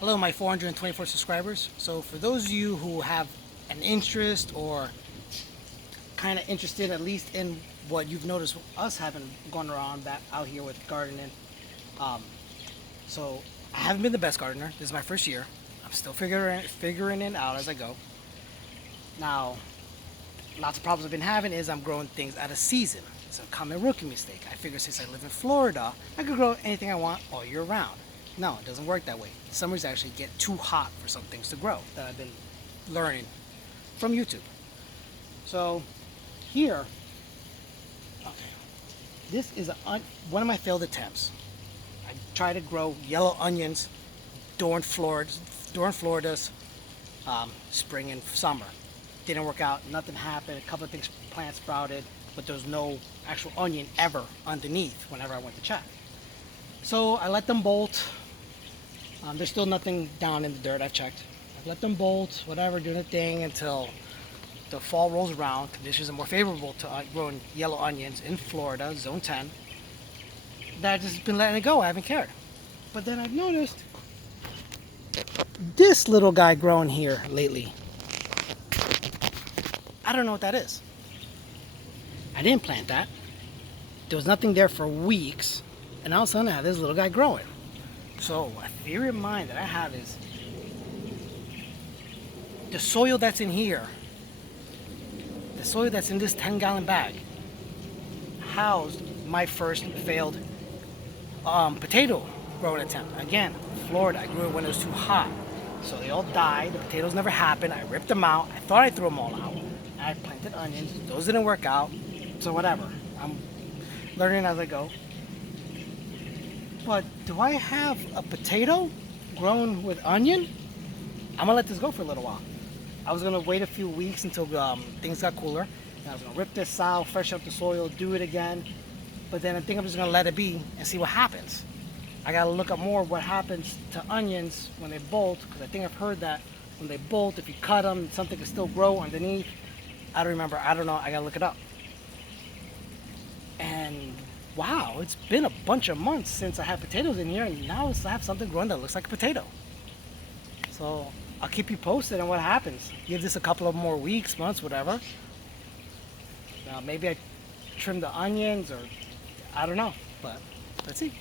Hello, my 424 subscribers. So for those of you who have an interest or kind of interested at least in what you've noticed us having going around that out here with gardening. Um, so I haven't been the best gardener. This is my first year. I'm still figuring it out as I go. Now, lots of problems I've been having is I'm growing things out of season. It's a common rookie mistake. I figure since I live in Florida, I could grow anything I want all year round. No, it doesn't work that way. Summers actually get too hot for some things to grow that I've been learning from YouTube. So here, okay, this is one of my failed attempts. I tried to grow yellow onions during Florida's spring and summer. Didn't work out. Nothing happened. A couple of things, plants sprouted, but there was no actual onion ever underneath whenever I went to check. So I let them bolt. There's still nothing down in the dirt. I've checked. I've let them bolt, whatever, doing a thing until the fall rolls around. Conditions are more favorable to growing yellow onions in Florida, zone 10. That I've just been letting it go. I haven't cared. But then I've noticed this little guy growing here lately. I don't know what that is. I didn't plant that. There was nothing there for weeks, and all of a sudden I have this little guy growing. So a theory of mine that I have is the soil that's in here, the soil that's in this 10-gallon bag, housed my first failed potato growing attempt. Again, Florida. I grew it when it was too hot. So they all died. The potatoes never happened. I ripped them out. I thought I threw them all out. I planted onions. Those didn't work out. So whatever. I'm learning as I go. But do I have a potato grown with onion? I'm gonna let this go for a little while. I was gonna wait a few weeks until things got cooler. And I was gonna rip this out, fresh up the soil, do it again. But then I think I'm just gonna let it be and see what happens. I gotta look up more what happens to onions when they bolt, because I think I've heard that when they bolt, if you cut them, something can still grow underneath. I don't remember. I don't know. I gotta look it up. And wow, it's been a bunch of months since I had potatoes in here, and now I have something growing that looks like a potato. So I'll keep you posted on what happens. Give this a couple of more weeks, months, whatever. Now maybe I trim the onions, or I don't know, but let's see.